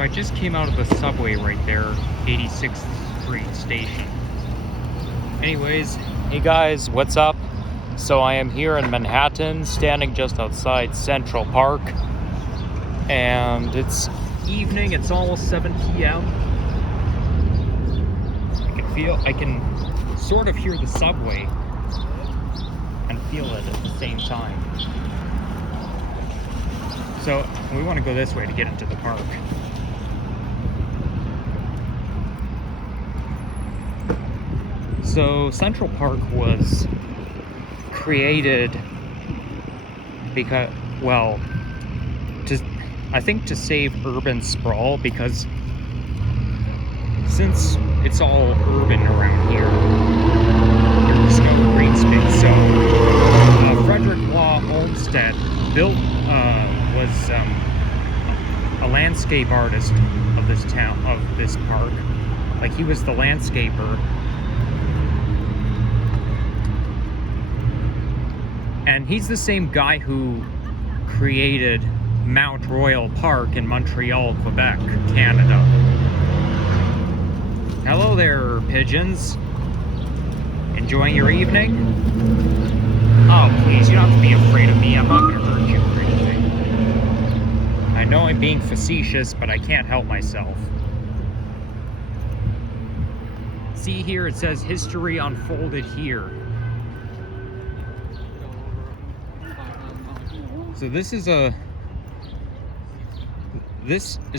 So I just came out of the subway right there, 86th Street station. Anyways, hey guys, what's up? So I am here in Manhattan, standing just outside Central Park. And it's evening, it's almost 7 p.m. I can sort of hear the subway and feel it at the same time. So we want to go this way to get into the park. So Central Park was created because, well, I think to save urban sprawl, because since it's all urban around here, there's no green space. So Frederick Law Olmsted was a landscape artist of this town, of this park. Like, he was the landscaper. And he's the same guy who created Mount Royal Park in Montreal, Quebec, Canada. Hello there, pigeons. Enjoying your evening? Oh, please, you don't have to be afraid of me. I'm not going to hurt you or anything. I know I'm being facetious, but I can't help myself. See here, it says history unfolded here. So this is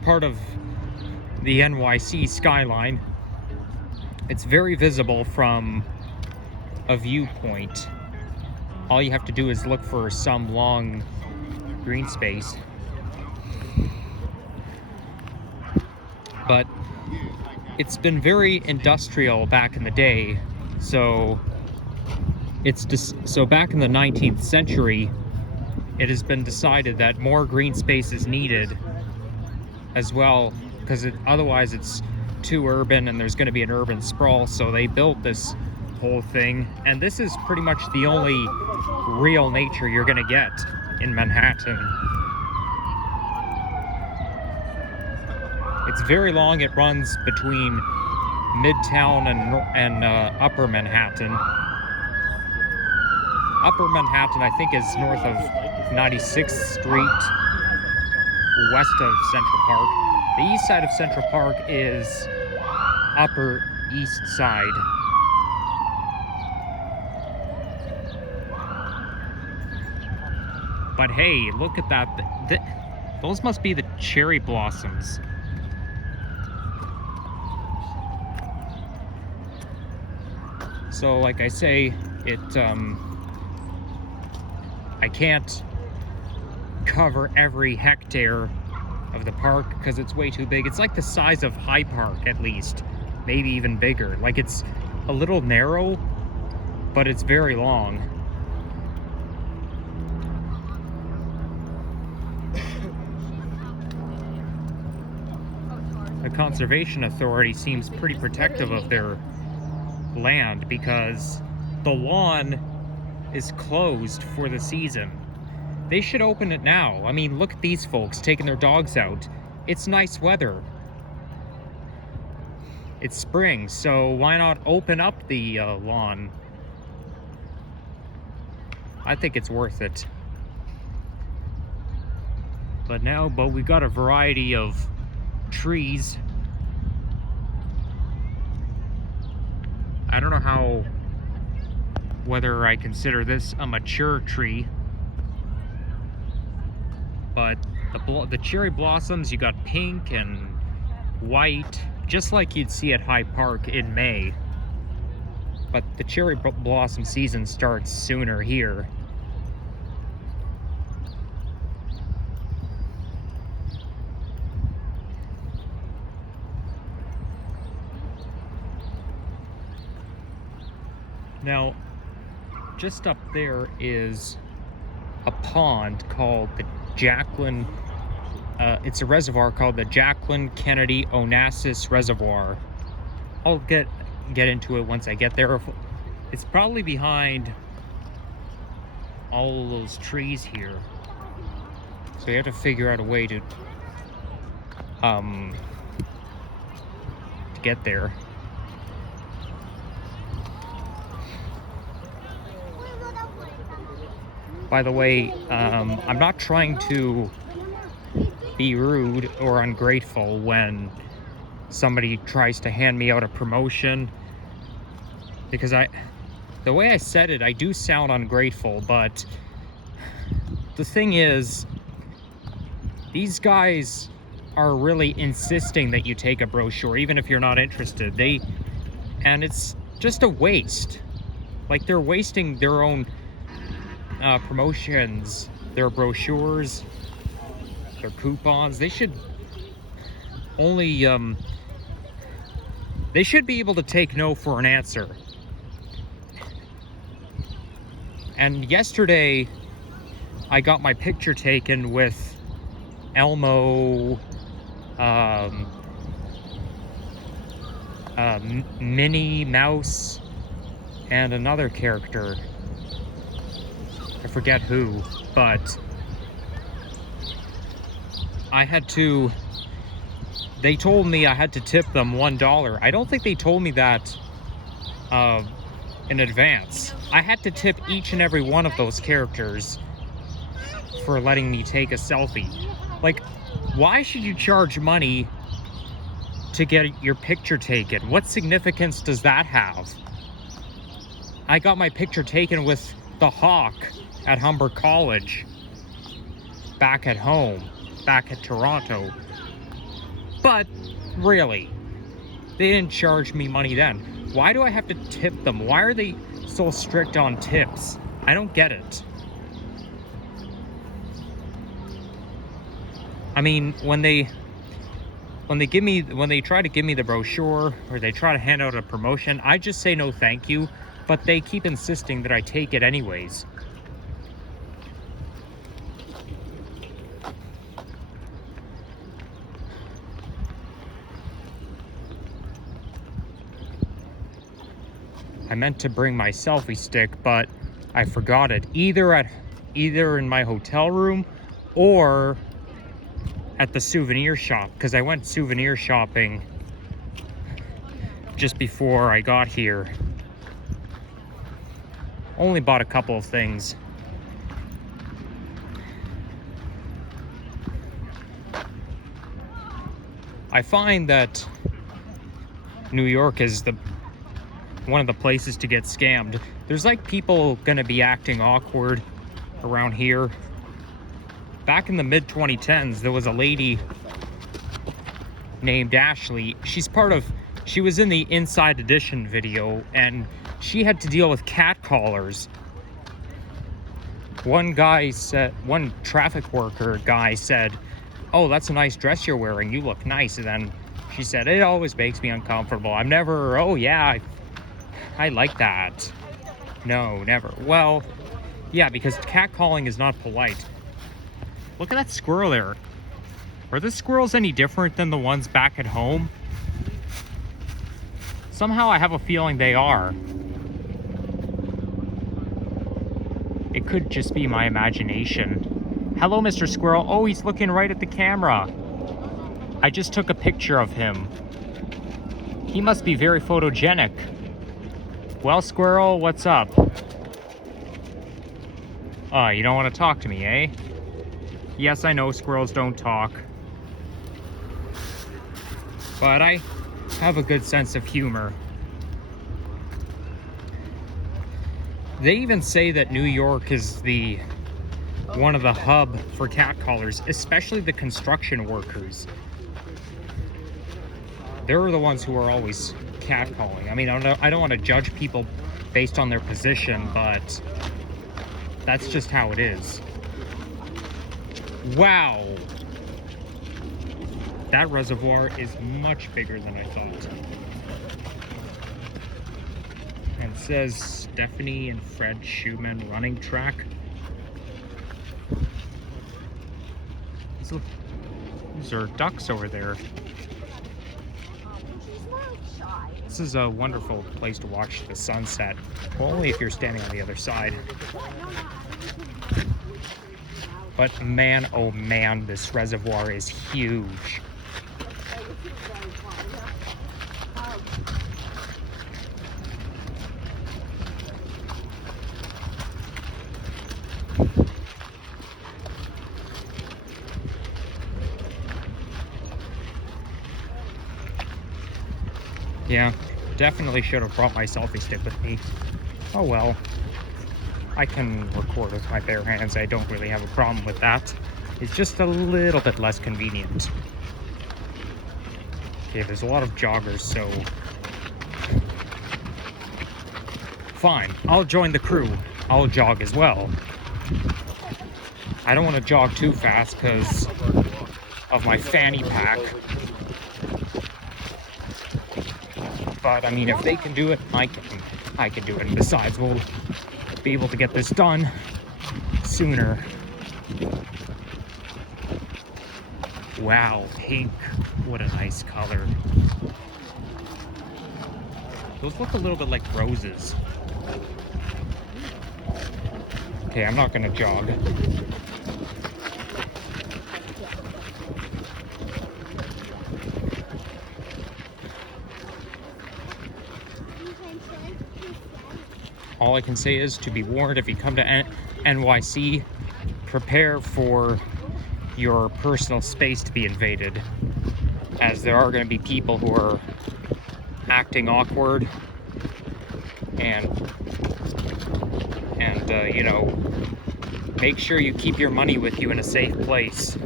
part of the NYC skyline. It's very visible from a viewpoint. All you have to do is look for some long green space. But it's been very industrial back in the day. So back in the 19th century, it has been decided that more green space is needed as well, because otherwise it's too urban and there's going to be an urban sprawl. So they built this whole thing, and this is pretty much the only real nature you're going to get in Manhattan. It's very long. It runs between Midtown and Upper Manhattan. Upper Manhattan, I think, is north of 96th Street, west of Central Park. The east side of Central Park is Upper East Side. But hey, look at that. Those must be the cherry blossoms. So, like I say, I can't cover every hectare of the park because it's way too big. It's like the size of High Park, at least, maybe even bigger. Like, it's a little narrow, but it's very long. The Conservation Authority seems pretty protective of their land because the lawn is closed for the season. They should open it now. I mean, look at these folks taking their dogs out. It's nice weather. It's spring, so why not open up the lawn? I think it's worth it. But we've got a variety of trees. I don't know whether I consider this a mature tree, but the cherry blossoms, you got pink and white, just like you'd see at High Park in May. But the cherry blossom season starts sooner here. Now, just up there is a pond called the Jaqueline. It's a reservoir called the Jaqueline Kennedy Onassis Reservoir. I'll get into it once I get there. It's probably behind all those trees here. So you have to figure out a way to to get there. By the way, I'm not trying to be rude or ungrateful when somebody tries to hand me out a promotion, because the way I said it, I do sound ungrateful, but the thing is, these guys are really insisting that you take a brochure, even if you're not interested. And it's just a waste. Like, they're wasting their own promotions, their brochures, their coupons. They should only, they should be able to take no for an answer. And yesterday, I got my picture taken with Elmo, Minnie Mouse, and another character. I forget who, but they told me I had to tip them $1. I don't think they told me that in advance. I had to tip each and every one of those characters for letting me take a selfie. Like, why should you charge money to get your picture taken? What significance does that have? I got my picture taken with the Hawk at Humber College, back at home, back at Toronto. But really, they didn't charge me money then. Why do I have to tip them? Why are they so strict on tips? I don't get it. I mean, when they try to give me the brochure, or they try to hand out a promotion, I just say no thank you, but they keep insisting that I take it anyways. I meant to bring my selfie stick, but I forgot it. Either in my hotel room or at the souvenir shop, because I went souvenir shopping just before I got here. Only bought a couple of things. I find that New York is one of the places to get scammed. There's like people gonna be acting awkward around here. Back in the mid-2010s, there was a lady named Ashley. She was in the Inside Edition video, and she had to deal with catcallers. One traffic worker guy said, "Oh, that's a nice dress you're wearing. You look nice." And then she said, "It always makes me uncomfortable. Oh yeah, I like that." No, never. Well, yeah, because catcalling is not polite. Look at that squirrel there. Are the squirrels any different than the ones back at home? Somehow I have a feeling they are. It could just be my imagination. Hello, Mr. Squirrel. Oh, he's looking right at the camera. I just took a picture of him. He must be very photogenic. Well, Squirrel, what's up? Oh, you don't want to talk to me, eh? Yes, I know squirrels don't talk. But I have a good sense of humor. They even say that New York is one of the hub for catcallers, especially the construction workers. They're the ones who are always catcalling. I mean, I don't want to judge people based on their position, but that's just how it is. Wow. That reservoir is much bigger than I thought. And it says Stephanie and Fred Schumann running track. These are ducks over there. This is a wonderful place to watch the sunset. Well, only if you're standing on the other side. But man, oh man, this reservoir is huge. Yeah, definitely should have brought my selfie stick with me. Oh well. I can record with my bare hands. I don't really have a problem with that. It's just a little bit less convenient. Okay, there's a lot of joggers, so... Fine, I'll join the crew. I'll jog as well. I don't want to jog too fast because of my fanny pack. But, I mean, if they can do it, I can do it. And besides, we'll be able to get this done sooner. Wow, pink. What a nice color. Those look a little bit like roses. Okay, I'm not gonna jog. All I can say is to be warned, if you come to NYC, prepare for your personal space to be invaded, as there are going to be people who are acting awkward and you know, make sure you keep your money with you in a safe place,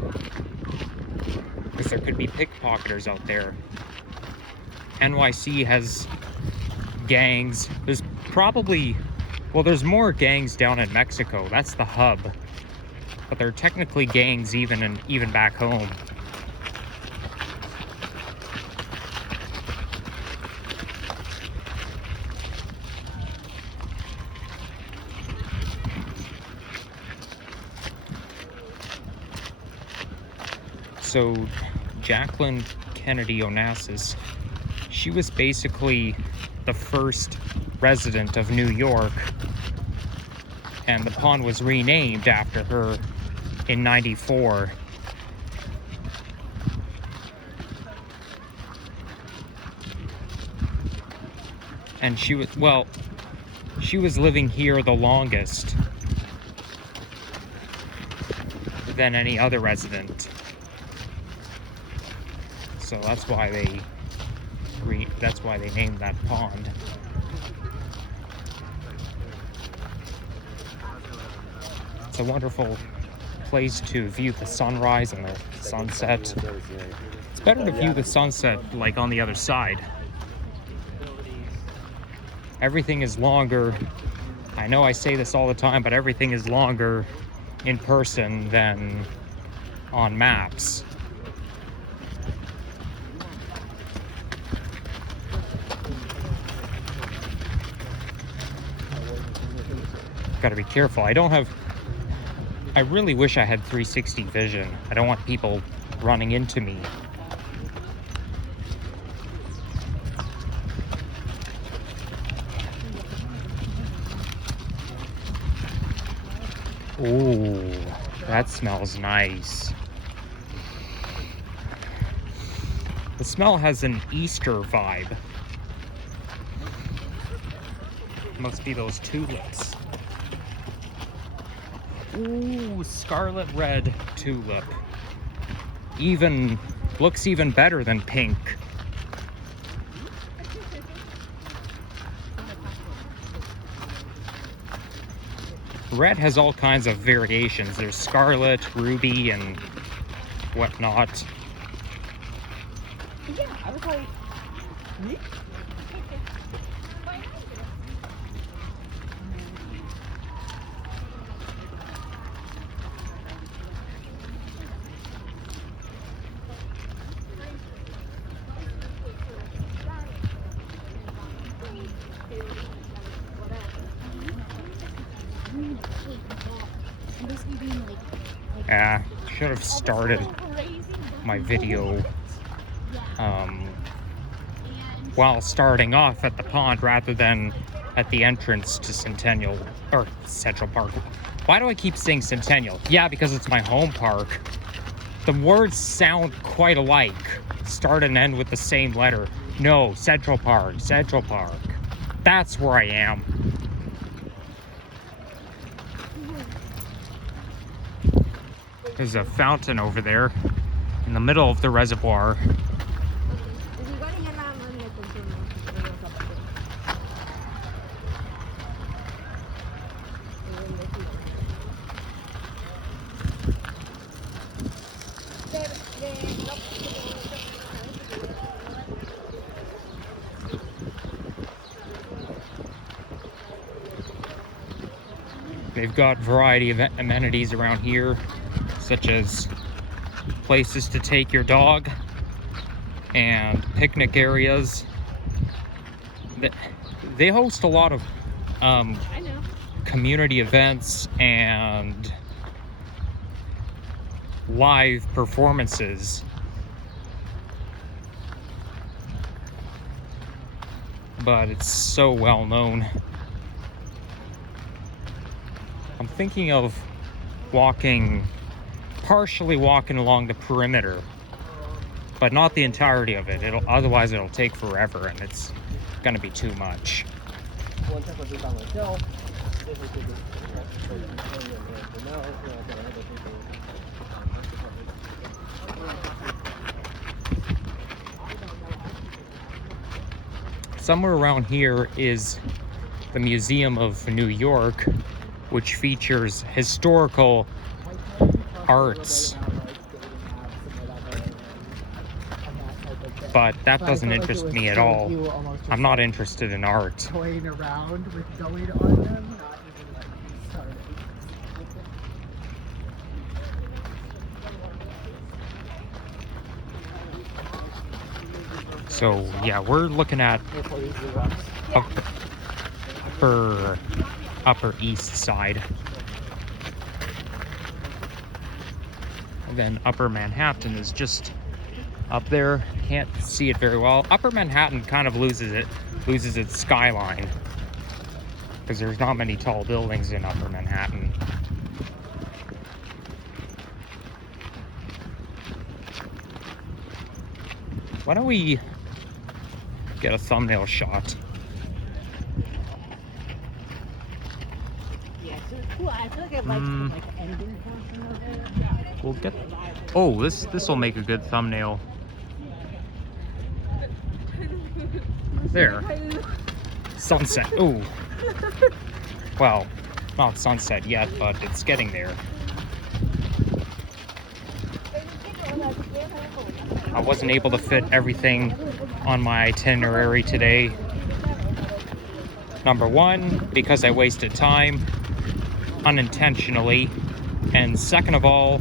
because there could be pickpocketers out there. NYC has gangs. There's probably, well, there's more gangs down in Mexico. That's the hub. But they're technically gangs even back home. So Jaqueline Kennedy Onassis, she was basically the first resident of New York, and the pond was renamed after her in '94. And she was living here the longest than any other resident. So that's why they named that pond. It's a wonderful place to view the sunrise and the sunset. It's better to view the sunset like on the other side. Everything is longer. I know I say this all the time, but everything is longer in person than on maps. Gotta be careful. I really wish I had 360 vision. I don't want people running into me. Ooh, that smells nice. The smell has an Easter vibe. Must be those tulips. Ooh, scarlet red tulip. Looks even better than pink. Red has all kinds of variations. There's scarlet, ruby, and whatnot. Yeah, I was like, me? Yeah, should have started my video while starting off at the pond rather than at the entrance to Centennial or Central Park. Why do I keep saying Centennial? Yeah, because it's my home park. The words sound quite alike. Start and end with the same letter. No, Central Park, Central Park. That's where I am. There's a fountain over there in the middle of the reservoir. They've got a variety of amenities around here, such as places to take your dog and picnic areas. They host a lot of community events and live performances. But it's so well known. I'm thinking of partially walking along the perimeter, but not the entirety of it. Otherwise it'll take forever and it's gonna be too much. Somewhere around here is the Museum of New York, which features historical arts. But that doesn't interest me at all. I'm not interested in art. Toying around with going on them, not even like starting. So yeah, we're looking at upper east side. And then Upper Manhattan is just up there. Can't see it very well. Upper Manhattan kind of loses its skyline because there's not many tall buildings in Upper Manhattan. Why don't we get a thumbnail shot? We'll get. Oh, this will make a good thumbnail. There. Sunset. Oh. Well, not sunset yet, but it's getting there. I wasn't able to fit everything on my itinerary today. Number one, because I wasted time unintentionally, and second of all,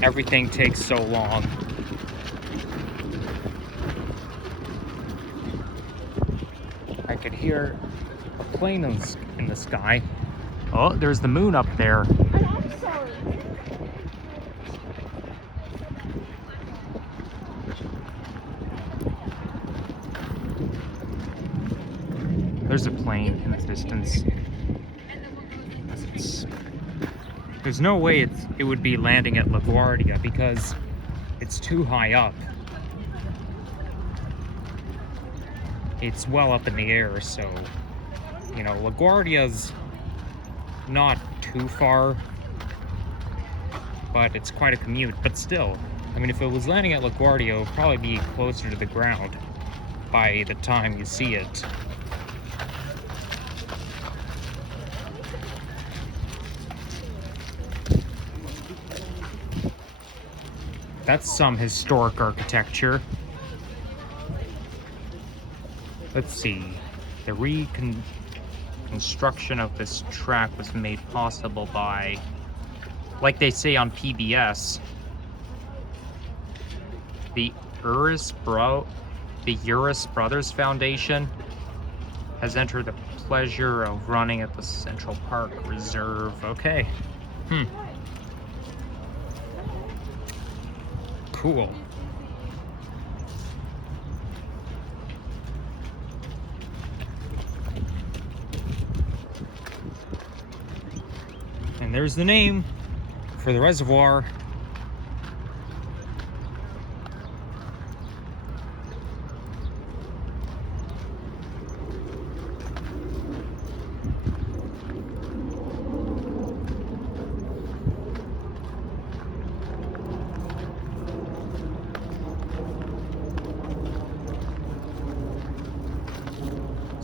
everything takes so long. I could hear a plane in the sky. Oh, there's the moon up there. There's a plane in the distance. There's no way it would be landing at LaGuardia because it's too high up. It's well up in the air, so, you know, LaGuardia's not too far, but it's quite a commute. But still, I mean, if it was landing at LaGuardia, it would probably be closer to the ground by the time you see it. That's some historic architecture. Let's see. The reconstruction of this track was made possible by, like they say on PBS, the Uris Brothers Foundation has entered the pleasure of running at the Central Park Reserve. Okay. Cool. And there's the name for the reservoir,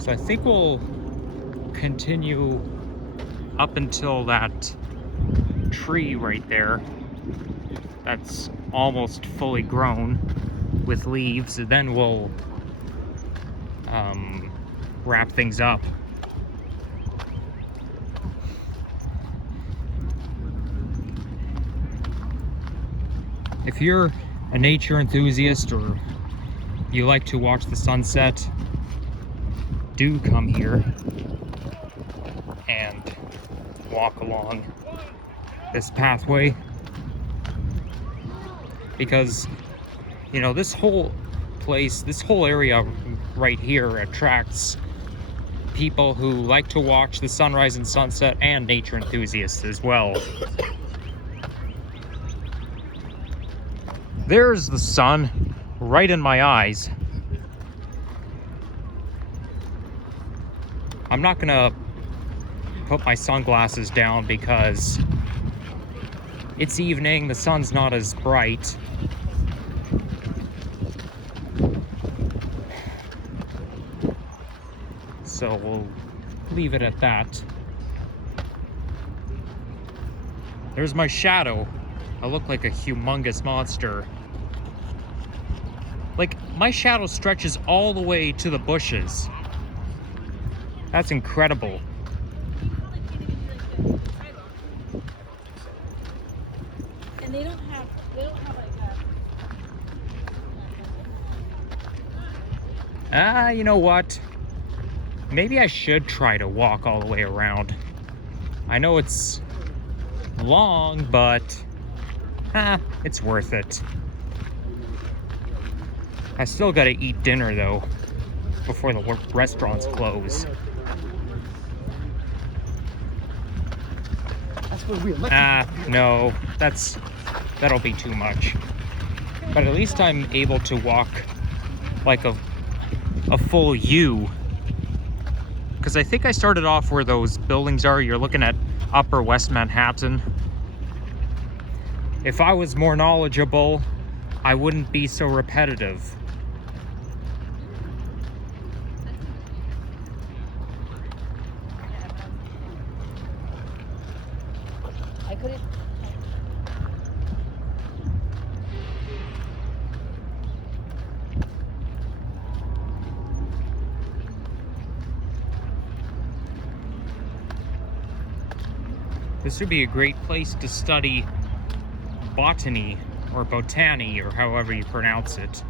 So I think we'll continue up until that tree right there that's almost fully grown with leaves, and then we'll wrap things up. If you're a nature enthusiast or you like to watch the sunset, do come here and walk along this pathway, because you know, this whole place, this whole area right here attracts people who like to watch the sunrise and sunset, and nature enthusiasts as well. There's the sun right in my eyes. I'm not gonna put my sunglasses down because it's evening, the sun's not as bright. So we'll leave it at that. There's my shadow. I look like a humongous monster. Like, my shadow stretches all the way to the bushes. That's incredible. And they don't have like You know what? Maybe I should try to walk all the way around. I know it's long, but it's worth it. I still gotta eat dinner though, before the restaurants close. That's what we elected. No, that'll be too much. But at least I'm able to walk like a full U. Because I think I started off where those buildings are. You're looking at Upper West Manhattan. If I was more knowledgeable, I wouldn't be so repetitive. I couldn't. This would be a great place to study botany or botany or however you pronounce it.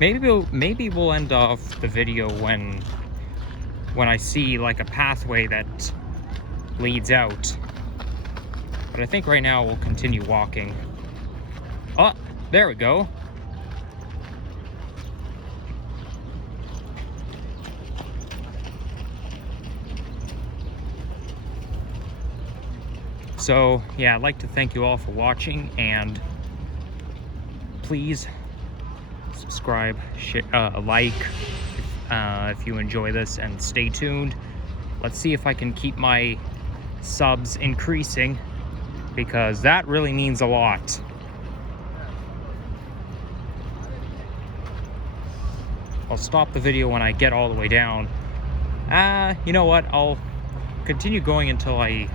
Maybe we'll end off the video when I see like a pathway that leads out. But I think right now we'll continue walking. Oh, there we go. So yeah, I'd like to thank you all for watching, and please subscribe, like if you enjoy this, and stay tuned. Let's see if I can keep my subs increasing, because that really means a lot. I'll stop the video when I get all the way down. You know what? I'll continue going until I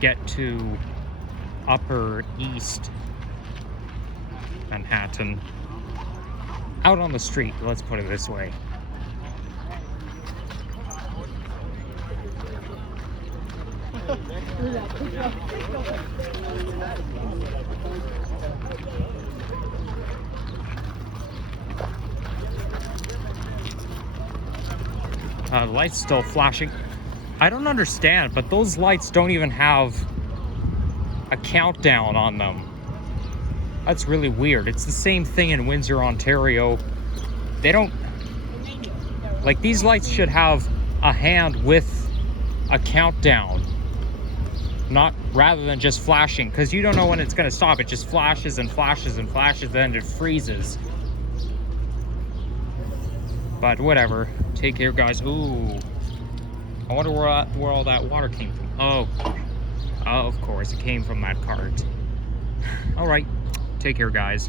get to Upper East Manhattan. Out on the street, let's put it this way. Lights still flashing. I don't understand, but those lights don't even have a countdown on them. That's really weird. It's the same thing in Windsor, Ontario. They don't... Like, these lights should have a hand with a countdown. Not rather than just flashing, because you don't know when it's going to stop. It just flashes and flashes and flashes, then it freezes. But whatever. Take care, guys. Ooh. I wonder where all that water came from. Oh, of course, it came from that cart. All right, take care, guys.